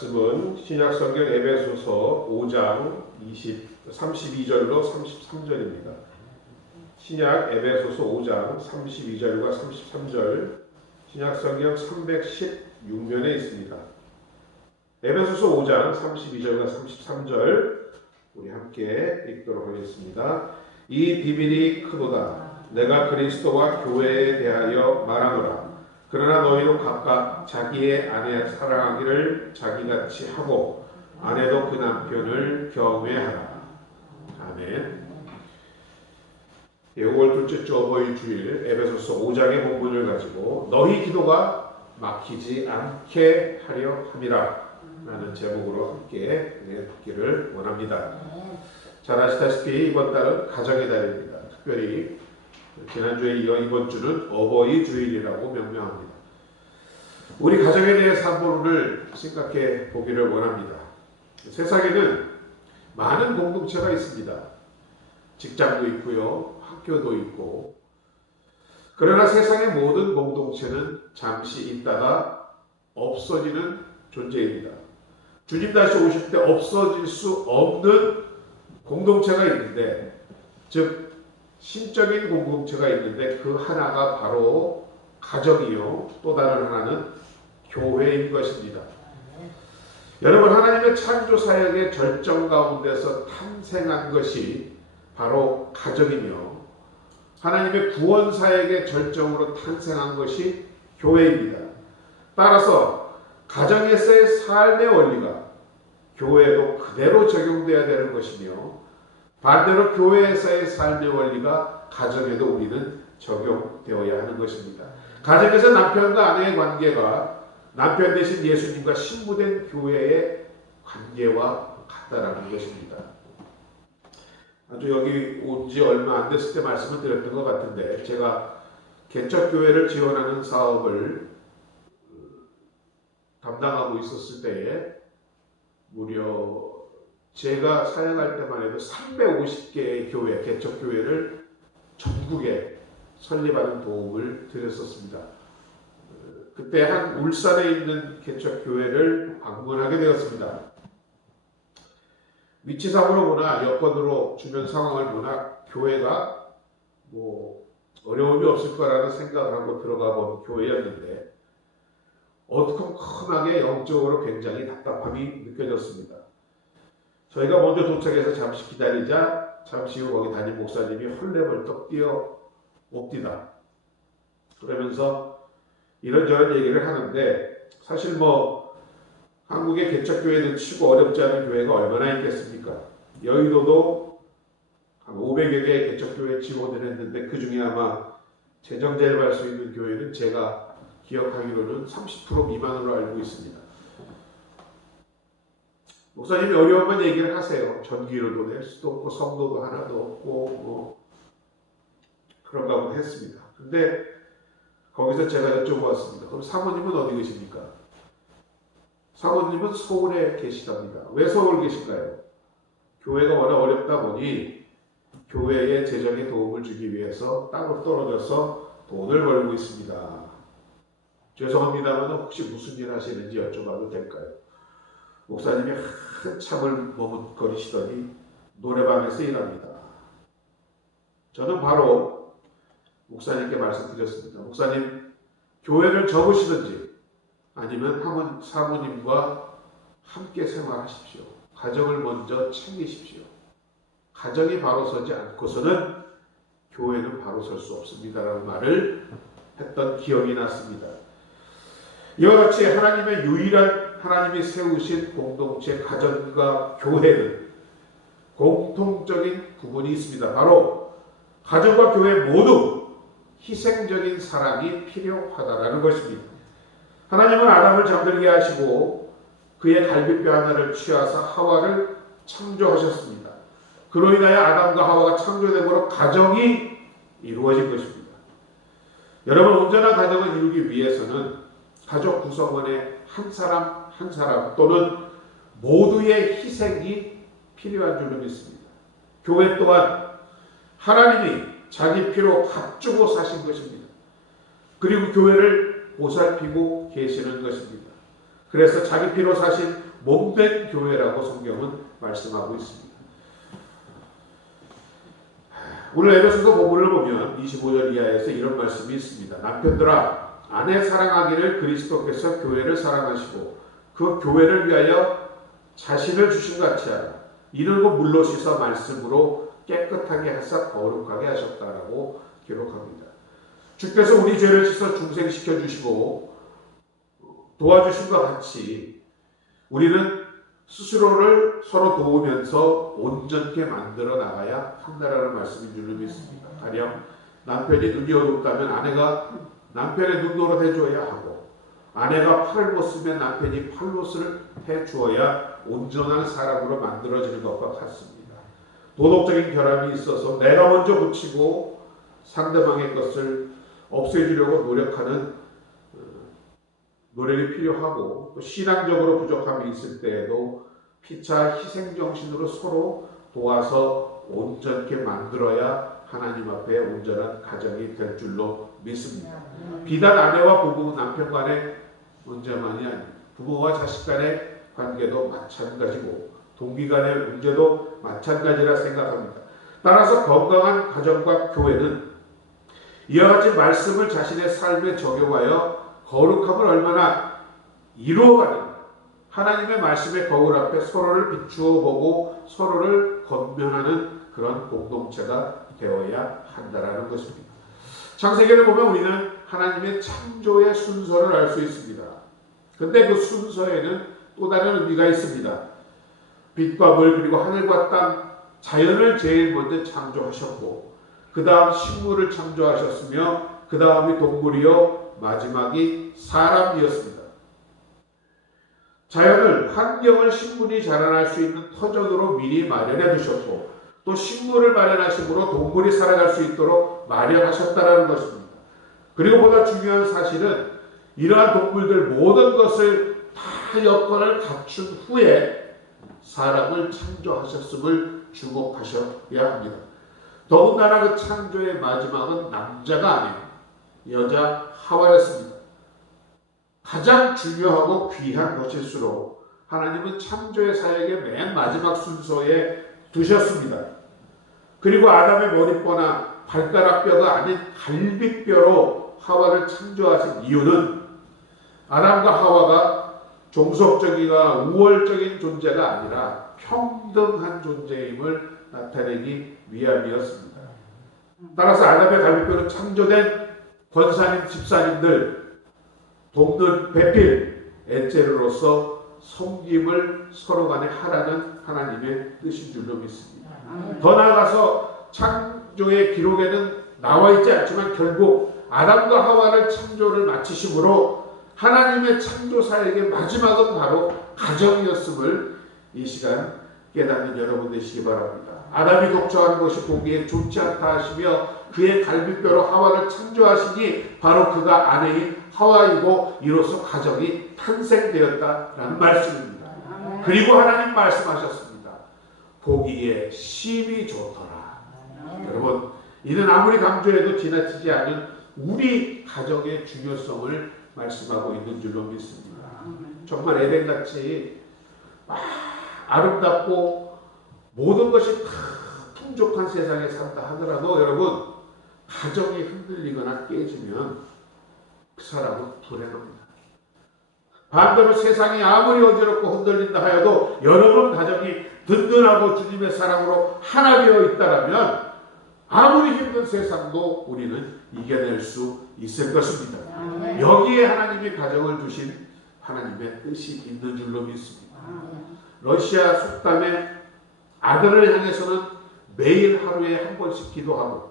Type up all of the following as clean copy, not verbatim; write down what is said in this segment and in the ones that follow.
말씀은 신약성경 에베소서 5장 32절로 33절입니다. 신약 에베소서 5장 32절과 33절, 신약성경 316면에 있습니다. 에베소서 5장 32절과 33절 우리 함께 읽도록 하겠습니다. 이 비밀이 크도다. 내가 그리스도와 교회에 대하여 말하노라. 그러나 너희도 각각 자기의 아내 사랑하기를 자기같이 하고 아내도 그 남편을 경외하라. 아멘. 5월 둘째 주 어버이 주일 에베소서 5장의 본문을 가지고 너희 기도가 막히지 않게 하려 함이라 라는 제목으로 함께 듣기를 원합니다. 잘 아시다시피 이번 달은 가정의 달입니다. 특별히 지난주에 이어 이번 주는 어버이 주일이라고 명명합니다. 우리 가정에 대해서 한번 오늘 생각해 보기를 원합니다. 세상에는 많은 공동체가 있습니다. 직장도 있고요, 학교도 있고. 그러나 세상의 모든 공동체는 잠시 있다가 없어지는 존재입니다. 주님 다시 오실 때 없어질 수 없는 공동체가 있는데, 즉 신적인 공동체가 있는데 그 하나가 바로 가정이요, 또 다른 하나는 교회인 것입니다. 여러분, 하나님의 창조 사역의 절정 가운데서 탄생한 것이 바로 가정이며 하나님의 구원 사역의 절정으로 탄생한 것이 교회입니다. 따라서 가정에서의 삶의 원리가 교회에도 그대로 적용되어야 되는 것이며 반대로 교회에서의 삶의 원리가 가정에도 우리는 적용되어야 하는 것입니다. 가정에서 남편과 아내의 관계가 남편 대신 예수님과 신부된 교회의 관계와 같다라는 것입니다. 아주 여기 온 지 얼마 안 됐을 때 말씀을 드렸던 것 같은데, 제가 개척교회를 지원하는 사업을 담당하고 있었을 때에 무려 제가 사역할 때만 해도 350개의 교회, 개척교회를 전국에 설립하는 도움을 드렸었습니다. 그때 한 울산에 있는 개척교회를 방문하게 되었습니다. 위치상으로 보나 여건으로 주변 상황을 보나 교회가 어려움이 없을 거라는 생각을 하고 들어가 본 교회였는데 어두컴컴하게 영적으로 굉장히 답답함이 느껴졌습니다. 저희가 먼저 도착해서 잠시 기다리자 잠시 후 거기 담임 목사님이 헐레벌떡 뛰어 옵디다. 그러면서 이런저런 얘기를 하는데, 사실 한국의 개척교회도 치고 어렵지 않은 교회가 얼마나 있겠습니까? 여의도도 한 500여 개의 개척교회 지원을 했는데 그 중에 아마 재정 제일할 수 있는 교회는 제가 기억하기로는 30% 미만으로 알고 있습니다. 목사님이 어려움만 얘기를 하세요. 전기료도 낼 수도 없고 성도도 하나도 없고 그런가 보다 했습니다. 근데 거기서 제가 여쭤보았습니다. 그럼 사모님은 어디 계십니까? 사모님은 서울에 계시답니다. 왜 서울 계실까요? 교회가 워낙 어렵다 보니 교회의 재정에 도움을 주기 위해서 땅으로 떨어져서 돈을 벌고 있습니다. 죄송합니다만 혹시 무슨 일 하시는지 여쭤봐도 될까요? 목사님이 한참을 머뭇거리시더니 노래방에서 일합니다. 저는 바로 목사님께 말씀드렸습니다. 목사님, 교회를 접으시든지 아니면 사모님과 함께 생활하십시오. 가정을 먼저 챙기십시오. 가정이 바로 서지 않고서는 교회는 바로 설 수 없습니다라는 말을 했던 기억이 났습니다. 이와 같이 하나님의 유일한 하나님이 세우신 공동체 가정과 교회는 공통적인 부분이 있습니다. 바로 가정과 교회 모두 희생적인 사랑이 필요하다라는 것입니다. 하나님은 아담을 잠들게 하시고 그의 갈비뼈 하나를 취하사 하와를 창조하셨습니다. 그로 인하여 아담과 하와가 창조됨으로 가정이 이루어진 것입니다. 여러분, 온전한 가정을 이루기 위해서는 가족 구성원의 한 사람 또는 모두의 희생이 필요한 줄로 믿습니다. 교회 또한 하나님이 자기 피로 값주고 사신 것입니다. 그리고 교회를 보살피고 계시는 것입니다. 그래서 자기 피로 사신 몸된 교회라고 성경은 말씀하고 있습니다. 오늘 에베소서 본문을 보면 25절 이하에서 이런 말씀이 있습니다. 남편들아 아내 사랑하기를 그리스도께서 교회를 사랑하시고 그 교회를 위하여 자신을 주신 같이 하라. 이는 곧 물로 씻어 말씀으로 깨끗하게 하사 거룩하게 하셨다라고 기록합니다. 주께서 우리 죄를 씻어 중생시켜 주시고 도와주신 것 같이 우리는 스스로를 서로 도우면서 온전케 만들어 나가야 한다라는 말씀인 줄로 믿습니다. 가령 남편이 눈이 어둡다면 아내가 남편의 눈노릇 해줘야 하고 아내가 팔을 못 쓰면 남편이 팔못을 해주어야 온전한 사람으로 만들어지는 것과 같습니다. 도덕적인 결함이 있어서 내가 먼저 고치고 상대방의 것을 없애주려고 노력하는 노력이 필요하고 또 신앙적으로 부족함이 있을 때에도 피차 희생정신으로 서로 도와서 온전케 만들어야 하나님 앞에 온전한 가정이 될 줄로 믿습니다. 비단 아내와 부부, 남편 간의 문제만이 아닙니다. 부모와 자식 간의 관계도 마찬가지고 동기 간의 문제도 마찬가지라 생각합니다. 따라서 건강한 가정과 교회는 이와 같이 말씀을 자신의 삶에 적용하여 거룩함을 얼마나 이루어가는가, 하나님의 말씀의 거울 앞에 서로를 비추어 보고 서로를 건면하는 그런 공동체가 되어야 한다라는 것입니다. 창세기를 보면 우리는 하나님의 창조의 순서를 알 수 있습니다. 근데 그 순서에는 또 다른 의미가 있습니다. 빛과 물 그리고 하늘과 땅, 자연을 제일 먼저 창조하셨고 그 다음 식물을 창조하셨으며 그 다음이 동물이요 마지막이 사람이었습니다. 자연을, 환경을 식물이 자라날 수 있는 터전으로 미리 마련해 두셨고 또 식물을 마련하심으로 동물이 살아갈 수 있도록 마련하셨다는 것입니다. 그리고 보다 중요한 사실은 이러한 동물들 모든 것을 다 여건을 갖춘 후에 사람을 창조하셨음을 주목하셔야 합니다. 더군다나 그 창조의 마지막은 남자가 아닌 여자 하와였습니다. 가장 중요하고 귀한 것일수록 하나님은 창조의 사역의 맨 마지막 순서에 두셨습니다. 그리고 아담의 머리뼈나 발가락뼈가 아닌 갈비뼈로 하와를 창조하신 이유는 아담과 하와가 종속적이나 우월적인 존재가 아니라 평등한 존재임을 나타내기 위함이었습니다. 따라서 아담의 갈비뼈는 창조된 권사님, 집사님들, 돕는 배필, 엣제르로서 섬김을 서로 간에 하라는 하나님의 뜻인 줄로 믿습니다. 더 나아가서 창조의 기록에는 나와 있지 않지만 결국 아담과 하와를 창조를 마치심으로 하나님의 창조 사역의 마지막은 바로 가정이었음을 이 시간 깨닫는 여러분 되시기 바랍니다. 아담이 독처한 것이 보기에 좋지 않다 하시며 그의 갈비뼈로 하와를 창조하시니 바로 그가 아내인 하와이고 이로써 가정이 탄생되었다라는 말씀입니다. 그리고 하나님 말씀하셨습니다. 보기에 심히 좋더라. 여러분, 이는 아무리 강조해도 지나치지 않은 우리 가정의 중요성을 말씀하고 있는 줄로 믿습니다. 정말 에덴같이 아름답고 모든 것이 다 풍족한 세상에 산다 하더라도 여러분, 가정이 흔들리거나 깨지면 그 사람은 불행합니다. 반대로 세상이 아무리 어지럽고 흔들린다 하여도 여러분 가정이 든든하고 주님의 사랑으로 하나 되어 있다라면 아무리 힘든 세상도 우리는 이겨낼 수 있을 것입니다. 여기에 하나님이 가정을 두신 하나님의 뜻이 있는 줄로 믿습니다. 러시아 속담에 아들을 향해서는 매일 하루에 한 번씩 기도하고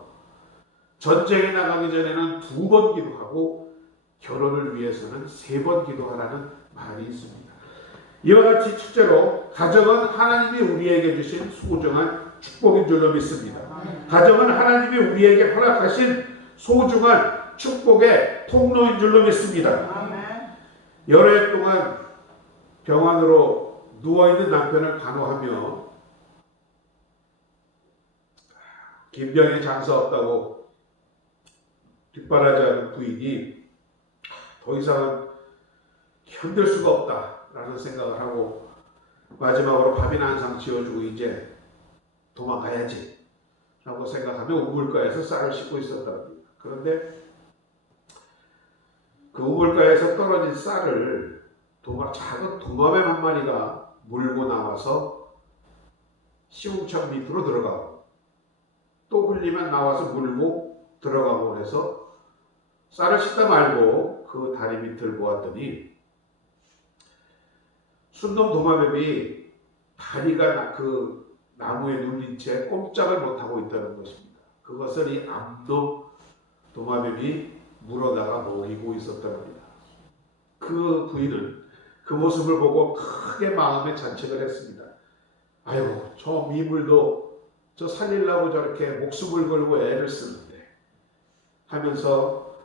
전쟁에 나가기 전에는 2번 기도하고 결혼을 위해서는 3번 기도하라는 말이 있습니다. 이와 같이 첫째로 가정은 하나님이 우리에게 주신 소중한 축복인 줄로 믿습니다. 가정은 하나님이 우리에게 허락하신 소중한 축복의 통로인 줄로 믿습니다. 여러 해 동안 병원으로 누워있는 남편을 간호하며 김병희 장사 없다고 뒷바라지하는 부인이 더 이상은 견딜 수가 없다라는 생각을 하고 마지막으로 밥이나 한 상 지어주고 이제 도망가야지 라고 생각하며 우물가에서 쌀을 씻고 있었답니다. 그런데 그 우물가에서 떨어진 쌀을 작은 도마뱀 한 마리가 물고 나와서 시궁창 밑으로 들어가고 또 흘리면 나와서 물고 들어가고 해서 쌀을 씻다 말고 그 다리 밑을 보았더니 순놈 도마뱀이 다리가 그 나무에 눌린 채 꼼짝을 못하고 있다는 것입니다. 그것을 이 암놈 도마뱀이 물어다가 먹이고 있었단 말이다. 그 부인은 그 모습을 보고 크게 마음에 자책을 했습니다. 아유, 저 미물도 저 살리려고 저렇게 목숨을 걸고 애를 쓰는데 하면서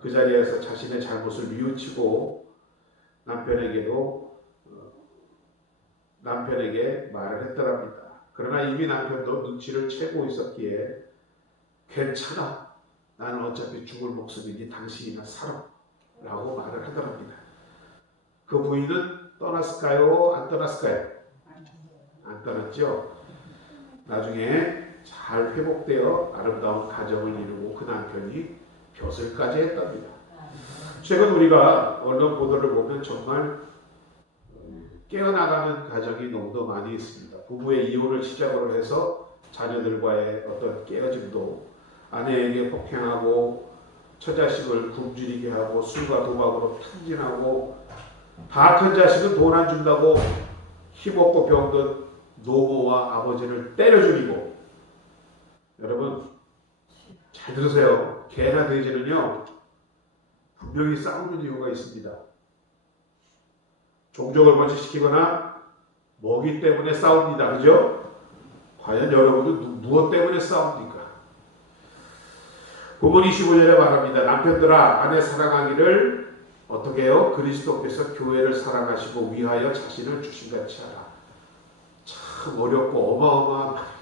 그 자리에서 자신의 잘못을 뉘우치고 남편에게 말을 했더랍니다. 그러나 이미 남편도 눈치를 채고 있었기에 괜찮아, 나는 어차피 죽을 목숨이니 당신이나 살아 라고 말을 하더랍니다. 그 부인은 떠났을까요? 안 떠났을까요? 안 떠났죠. 나중에 잘 회복되어 아름다운 가정을 이루고 그 남편이 벼슬까지 했답니다. 최근 우리가 언론 보도를 보면 정말 깨어나가는 가정이 너무도 많이 있습니다. 부부의 이혼을 시작으로 해서 자녀들과의 어떤 깨어짐도 아내에게 폭행하고 처자식을 굶주리게 하고 술과 도박으로 탕진하고 다 큰 자식은 돈 안 준다고 힘없고 병든 노모와 아버지를 때려 죽이고, 여러분 잘 들으세요. 개나 돼지는요 분명히 싸우는 이유가 있습니다. 종족을 번식시키거나 먹이 때문에 싸웁니다. 그죠? 과연 여러분은 무엇 때문에 싸웁니까? 본문 25절에 말합니다. 남편들아 아내 사랑하기를 어떻게 해요? 그리스도께서 교회를 사랑하시고 위하여 자신을 주신같이 하라. 참 어렵고 어마어마한 말입니다.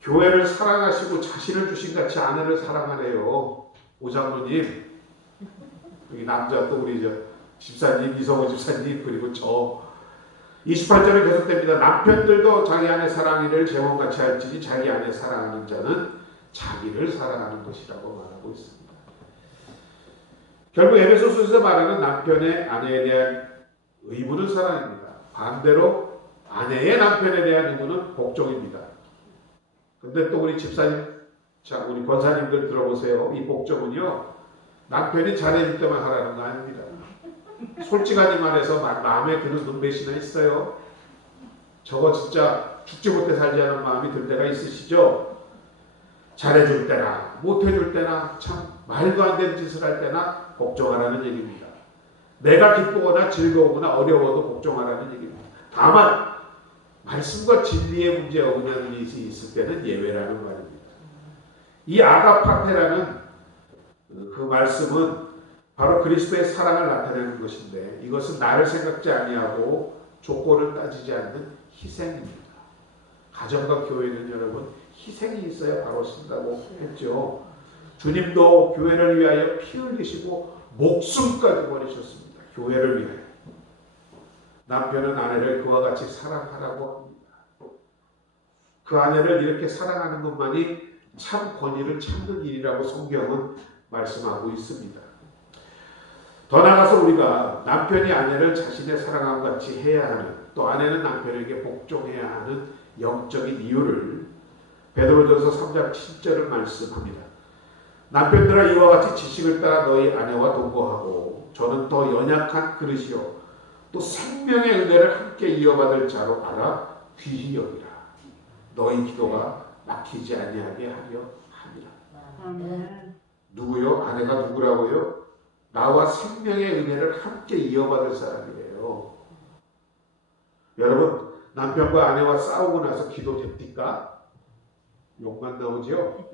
교회를 사랑하시고 자신을 주신같이 아내를 사랑하래요. 오장로님, 여기 남자 또 우리 집사님, 이성호 집사님, 그리고 저 28절에 계속됩니다. 남편들도 자기 아내 사랑하기를 재원같이 할지니 자기 아내 사랑하는 자는 자기를 사랑하는 것이라고 말하고 있습니다. 결국 에베소서에서 말하는 남편의 아내에 대한 의무는 사랑입니다. 반대로 아내의 남편에 대한 의무는 복종입니다. 근데 또 우리 집사님, 자 우리 권사님들 들어보세요. 이 복종은요 남편이 잘해줄 때만 하라는 거 아닙니다. 솔직하게 말해서 마음에 드는 눈배시나 있어요? 저거 진짜 죽지 못해 살지 않은 마음이 들 때가 있으시죠? 잘해줄 때나 못해줄 때나 참 말도 안 되는 짓을 할 때나 복종하라는 얘기입니다. 내가 기쁘거나 즐거우거나 어려워도 복종하라는 얘기입니다. 다만 말씀과 진리의 문제에 어긋나는 일이 있을 때는 예외라는 말입니다. 이 아가파테라는 그 말씀은 바로 그리스도의 사랑을 나타내는 것인데 이것은 나를 생각지 아니하고 조건을 따지지 않는 희생입니다. 가정과 교회는 여러분 희생이 있어야 바로 쓴다고 했죠. 주님도 교회를 위하여 피 흘리시고 목숨까지 버리셨습니다. 교회를 위하여. 남편은 아내를 그와 같이 사랑하라고 합니다. 그 아내를 이렇게 사랑하는 것만이 참 권위를 찾는 일이라고 성경은 말씀하고 있습니다. 더 나아가서 우리가 남편이 아내를 자신의 사랑함과 같이 해야 하는, 또 아내는 남편에게 복종해야 하는 영적인 이유를 베드로전서 3장 7절을 말씀합니다. 남편들아 이와 같이 지식을 따라 너희 아내와 동거하고 저는 더 연약한 그릇이요 또 생명의 은혜를 함께 이어받을 자로 알아 귀히 여기라. 너희 기도가 막히지 아니하게 하려 함이라. 아멘. 누구요? 아내가 누구라고요? 나와 생명의 은혜를 함께 이어받을 사람이래요. 여러분 남편과 아내와 싸우고 나서 기도 됩니까? 욕만 나오죠?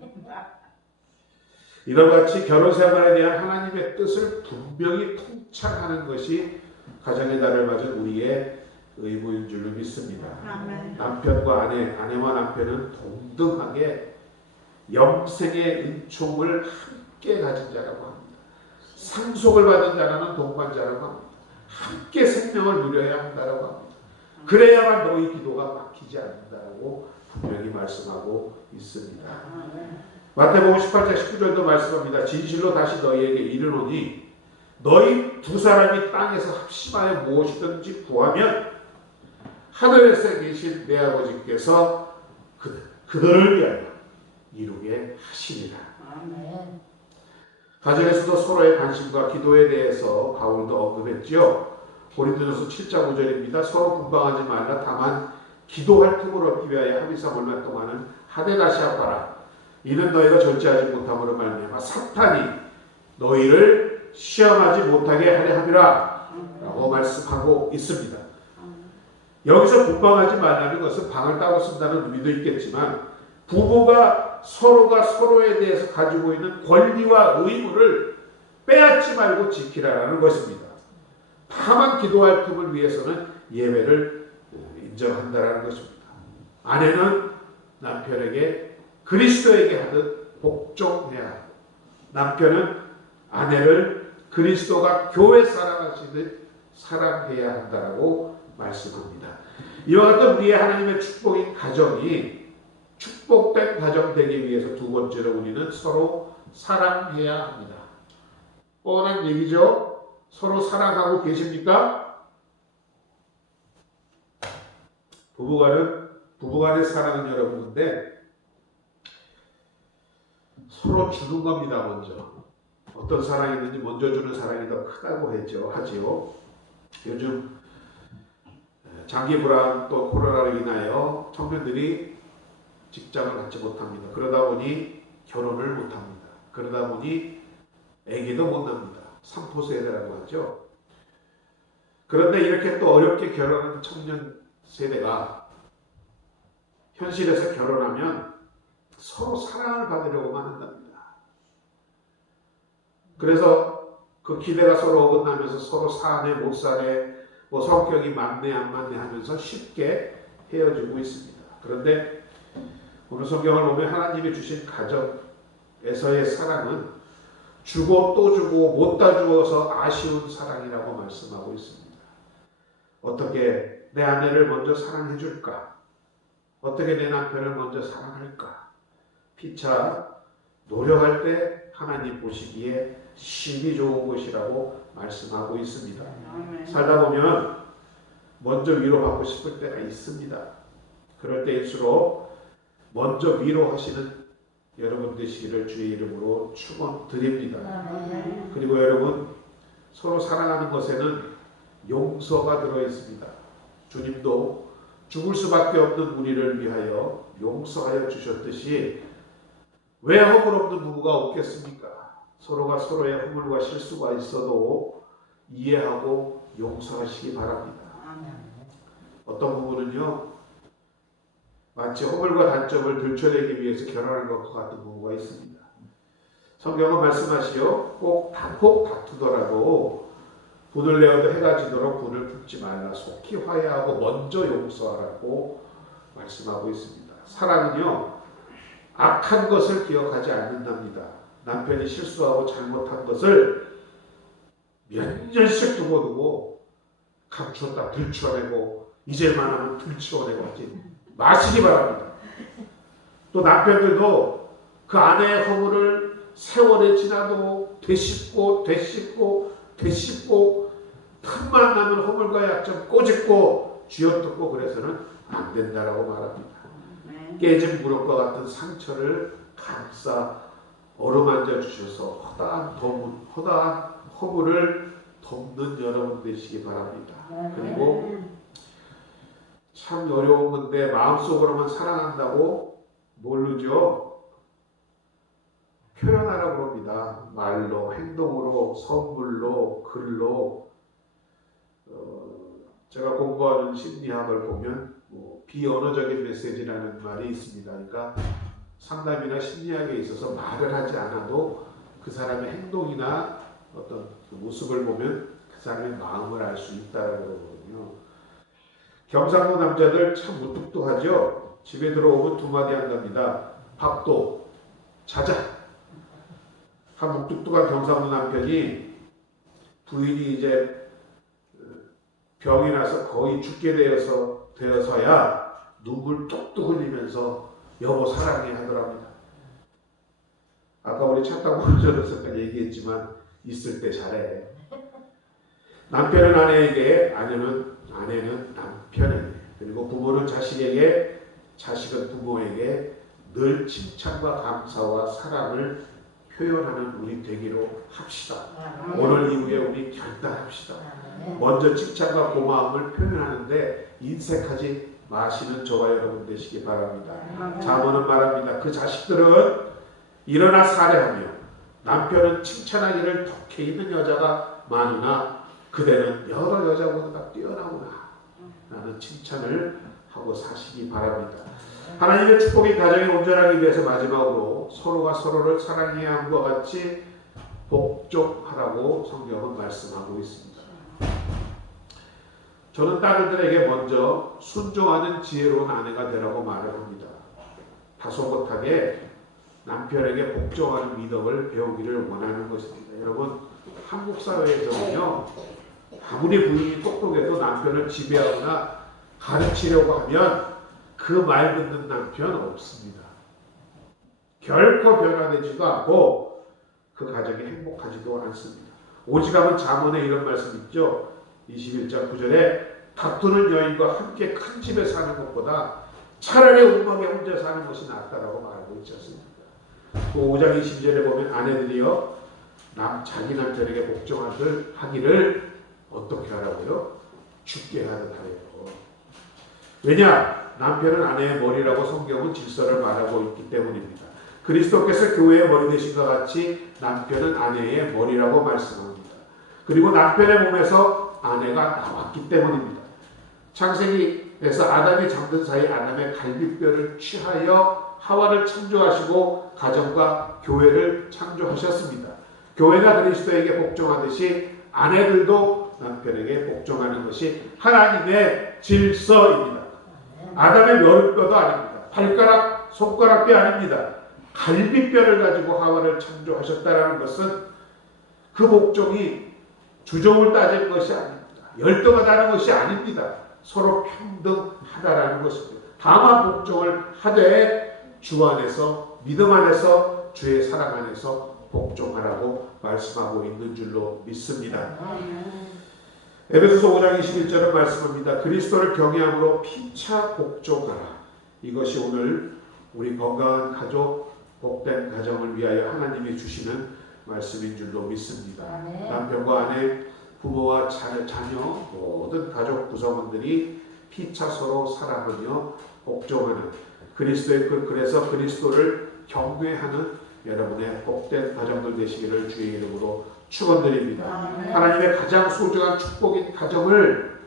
이와 같이 결혼 생활에 대한 하나님의 뜻을 분명히 통찰하는 것이 가정의 달을 맞은 우리의 의무인 줄로 믿습니다. 아멘. 남편과 아내와 남편은 동등하게 영생의 은총을 함께 가진 자라고 합니다. 상속을 받은 자라는 동반자라고 합니다. 함께 생명을 누려야 한다고 합니다. 그래야만 너희 기도가 막히지 않는다고 분명히 말씀하고 있습니다. 마태복음 18장 19절도 말씀합니다. 진실로 다시 너희에게 이르노니 너희 두 사람이 땅에서 합심하여 무엇이든지 구하면 하늘에서 계신 내 아버지께서 그들을 위하여 이루게 하시리라. 가정에서도 서로의 관심과 기도에 대해서 바울도 언급했지요. 고린도전서 7장 5절입니다. 서로 분방하지 말라. 다만 기도할 틈을 얻기 위하여 합의상 얼마 동안은 하되다시 아파라. 이는 너희가 절제하지 못함으로 말미암아 사탄이 너희를 시험하지 못하게 하려 함이라 라고 말씀하고 있습니다. 여기서 분방하지 말라는 것은 방을 따고 쓴다는 의미도 있겠지만 부부가 서로가 서로에 대해서 가지고 있는 권리와 의무를 빼앗지 말고 지키라는 것입니다. 다만 기도할 틈을 위해서는 예배를 인정한다라는 것입니다. 아내는 남편에게 그리스도에게 하듯 복종해야 하고 남편은 아내를 그리스도가 교회 사랑하시듯 사랑해야 한다라고 말씀합니다. 이와 같은 우리의 하나님의 축복인 가정이 축복된 가정 되기 위해서 두 번째로 우리는 서로 사랑해야 합니다. 뻔한 얘기죠. 서로 사랑하고 계십니까? 부부간의 사랑은 여러분인데 서로 주는 겁니다. 먼저 어떤 사랑이 있는지 먼저 주는 사랑이 더 크다고 하지요. 요즘 장기 불안 또 코로나로 인하여 청년들이 직장을 갖지 못합니다. 그러다 보니 결혼을 못합니다. 그러다 보니 아기도 못 납니다. 삼포세대라고 하죠. 그런데 이렇게 또 어렵게 결혼한 청년 세대가 현실에서 결혼하면 서로 사랑을 받으려고만 한답니다. 그래서 그 기대가 서로 어긋나면서 서로 사네 못 사네 뭐 성격이 맞네 안 맞네 하면서 쉽게 헤어지고 있습니다. 그런데 오늘 성경을 보면 하나님이 주신 가정에서의 사랑은 주고 또 주고 못다 주어서 아쉬운 사랑이라고 말씀하고 있습니다. 어떻게 내 아내를 먼저 사랑해 줄까? 어떻게 내 남편을 먼저 사랑할까? 피차 노력할 때 하나님 보시기에 심히 좋은 것이라고 말씀하고 있습니다. 살다 보면 먼저 위로받고 싶을 때가 있습니다. 그럴 때일수록 먼저 위로하시는 여러분 되시기를 주의 이름으로 축원드립니다. 그리고 여러분 서로 사랑하는 것에는 용서가 들어있습니다. 주님도 죽을 수밖에 없는 우리를 위하여 용서하여 주셨듯이 왜 허물 없는 부부가 없겠습니까? 서로가 서로의 허물과 실수가 있어도 이해하고 용서하시기 바랍니다. 어떤 부부는요 마치 허물과 단점을 들춰내기 위해서 결혼한 것 같은 부부가 있습니다. 성경은 말씀하시오 꼭 다투더라도 분을 내어도 해가 지도록 분을 품지 말라. 속히 화해하고 먼저 용서하라고 말씀하고 있습니다. 사랑은요 악한 것을 기억하지 않는답니다. 남편이 실수하고 잘못한 것을 몇 년씩 두고 감추었다 들춰내고 이제만하면 들춰내고 하지 마시기 바랍니다. 또 남편들도 그 아내의 허물을 세월이 지나도 되씹고 틈만 나면 허물과 약점 꼬집고 쥐어뜯고 그래서는 안 된다라고 말합니다. 깨진 무릎과 같은 상처를 감싸 어루만져 주셔서 허다한 허물을 덮는 여러분 되시기 바랍니다. 그리고 참 어려운 건데 마음속으로만 사랑한다고 모르죠. 표현하라고 합니다. 말로, 행동으로, 선물로, 글로. 제가 공부하는 심리학을 보면 비언어적인 메시지라는 말이 있습니다. 그러니까 상담이나 심리학에 있어서 말을 하지 않아도 그 사람의 행동이나 어떤 그 모습을 보면 그 사람의 마음을 알 수 있다는 거거든요. 경상도 남자들 참 무뚝뚝하죠. 집에 들어오면 두 마디 한답니다. 밥도 자자. 한 무뚝뚝한 경상도 남편이 부인이 이제 병이 나서 거의 죽게 되어서야 눈물 뚝뚝 흘리면서 여보 사랑해 하더랍니다. 아까 우리 차 타고 오면서 얘기했지만 있을 때 잘해. 남편은 아내에게, 아내는 남편에게, 그리고 부모는 자식에게, 자식은 부모에게 늘 칭찬과 감사와 사랑을 표현하는 우리 되기로 합시다. 오늘 이후에 우리 결단합시다. 먼저 칭찬과 고마움을 표현하는데 인색하지 마시는 저와 여러분 되시기 바랍니다. 잠언은 말합니다. 그 자식들은 일어나 살해하며 남편은 칭찬하기를 덕해 있는 여자가 많으나 그대는 여러 여자보다 뛰어나구나 라는 칭찬을 하고 사시기 바랍니다. 하나님의 축복이 가정에 온전하기 위해서 마지막으로 서로가 서로를 사랑해야 함과 같이 복종하라고 성경은 말씀하고 있습니다. 저는 딸들에게 먼저 순종하는 지혜로운 아내가 되라고 말을 합니다. 다소 못하게 남편에게 복종하는 미덕을 배우기를 원하는 것입니다. 여러분, 한국 사회에서는요, 아무리 부인이 똑똑해도 남편을 지배하거나 가르치려고 하면 그 말 듣는 남편 없습니다. 결코 변화되지도 않고 그 가정이 행복하지도 않습니다. 오지간은 잠언에 이런 말씀 있죠. 21장 9절에 다투는 여인과 함께 큰 집에 사는 것보다 차라리 옥막에 혼자 사는 것이 낫다라고 말하고 있지 않습니까? 그 5장 20절에 보면 아내들이요 자기 남편에게 복종하기를 어떻게 하라고요? 죽게 하듯 하래요. 왜냐? 남편은 아내의 머리라고 성경은 질서를 말하고 있기 때문입니다. 그리스도께서 교회의 머리 되신 것 같이 남편은 아내의 머리라고 말씀합니다. 그리고 남편의 몸에서 아내가 나왔기 때문입니다. 창세기에서 아담이 잠든 사이 아담의 갈비뼈를 취하여 하와를 창조하시고 가정과 교회를 창조하셨습니다. 교회가 그리스도에게 복종하듯이 아내들도 남편에게 복종하는 것이 하나님의 질서입니다. 아담의 머리뼈도 아닙니다. 발가락, 손가락뼈 아닙니다. 갈비뼈를 가지고 하와를 창조하셨다는 것은 그 복종이 주종을 따질 것이 아닙니다. 열등하다는 것이 아닙니다. 서로 평등하다라는 것입니다. 다만 복종을 하되 주 안에서, 믿음 안에서, 주의 사랑 안에서 복종하라고 말씀하고 있는 줄로 믿습니다. 에베소서 5장 21절은 말씀합니다. 그리스도를 경외함으로 피차 복종하라. 이것이 오늘 우리 건강한 가족, 복된 가정을 위하여 하나님이 주시는 말씀인 줄로 믿습니다. 남편과 아내, 부모와 자녀, 모든 가족 구성원들이 피차 서로 사랑하며 복종하는 그래서 그리스도를 경외하는 여러분의 복된 가정들 되시기를 주의 이름으로 축원드립니다. 하나님의 가장 소중한 축복인 가정을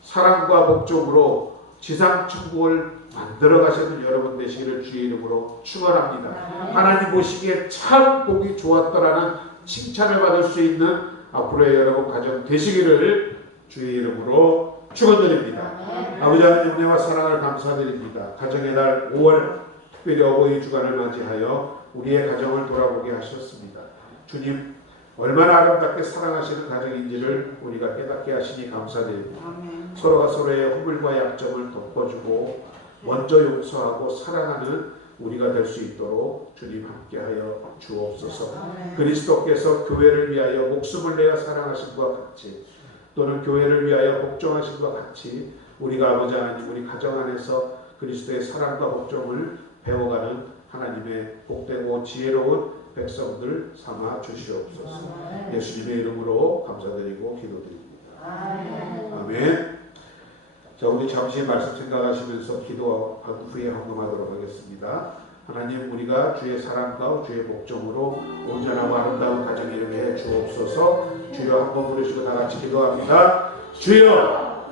사랑과 복종으로 지상 천국을 만들어 가시는 여러분 되시기를 주의 이름으로 축원합니다. 하나님 보시기에 참 보기 좋았더라는 칭찬을 받을 수 있는 앞으로의 여러분 가정 되시기를 주의 이름으로 축원드립니다. 아버지 하나님 은혜와 사랑을 감사드립니다. 가정의 날 5월 특별히 어버이 주간을 맞이하여 우리의 가정을 돌아보게 하셨습니다. 주님 얼마나 아름답게 사랑하시는 가정인지를 우리가 깨닫게 하시니 감사드립니다. 서로가 서로의 허물과 약점을 덮어주고 먼저 용서하고 사랑하는 우리가 될 수 있도록 주님 함께하여 주옵소서. 그리스도께서 교회를 위하여 목숨을 내어 사랑하신 것 같이 또는 교회를 위하여 복종하신 것 같이 우리가 아버지 하나님 우리 가정 안에서 그리스도의 사랑과 복종을 배워가는 하나님의 복되고 지혜로운 백성들 삼아 주시옵소서. 예수님의 이름으로 감사드리고 기도드립니다. 아멘. 자, 우리 잠시 말씀 생각하시면서 기도한 후에 헌금하도록 하겠습니다. 하나님, 우리가 주의 사랑과 주의 복종으로 온전하고 아름다운 가정이 되게 해 주옵소서. 주여 한번 부르시고 다 같이 기도합니다. 주여